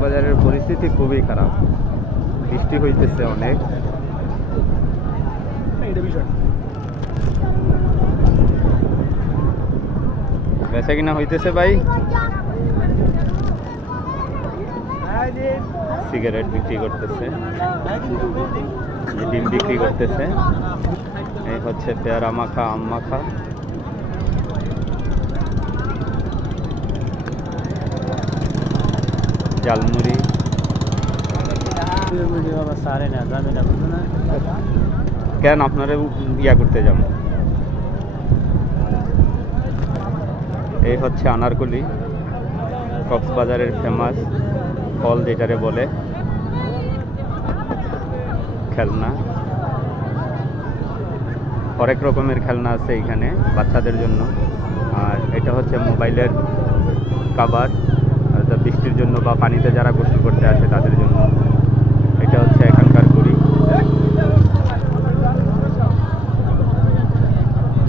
কক্সবাজারের পরিস্থিতি খুবই খারাপ, বৃষ্টি হইতেছে অনেক। বেচা কিনা হইতেছে ভাই? সিগারেট বিক্রি করতেছে, ডিম বিক্রি করতেছে। এই হচ্ছে পেয়ারা মাখা, আম মাখা। জালমুড়ি। কেন আপনারা ইয়া করতে যান? এই হচ্ছে আনারকলি, কক্সবাজারের ফেমাস ফল যেটারে বলে, খেলনা। হরেক রকমের খেলনা আছে এখানে বাচ্চাদের জন্য। আর এটা হচ্ছে মোবাইলের কাভার, বৃষ্টির জন্য বা পানিতে যারা গোসল করতে আসে তাদের জন্য। এটা হচ্ছে এখানকার ঘড়ি।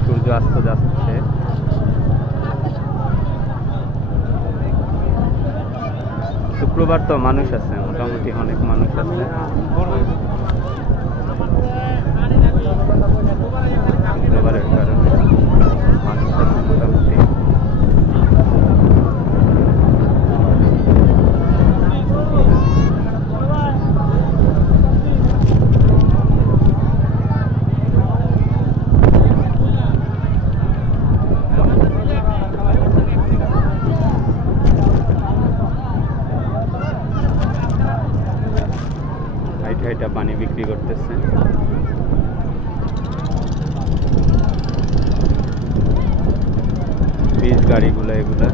সূর্য অস্ত যাচ্ছে। শুক্রবার তো মানুষ আছে, মোটামুটি অনেক মানুষ আছে। শুক্রবারের কারণে মানুষ আছে মোটামুটি। এটা পানি বিক্রি করতেছে। বীজ গাড়িগুলো এগুলা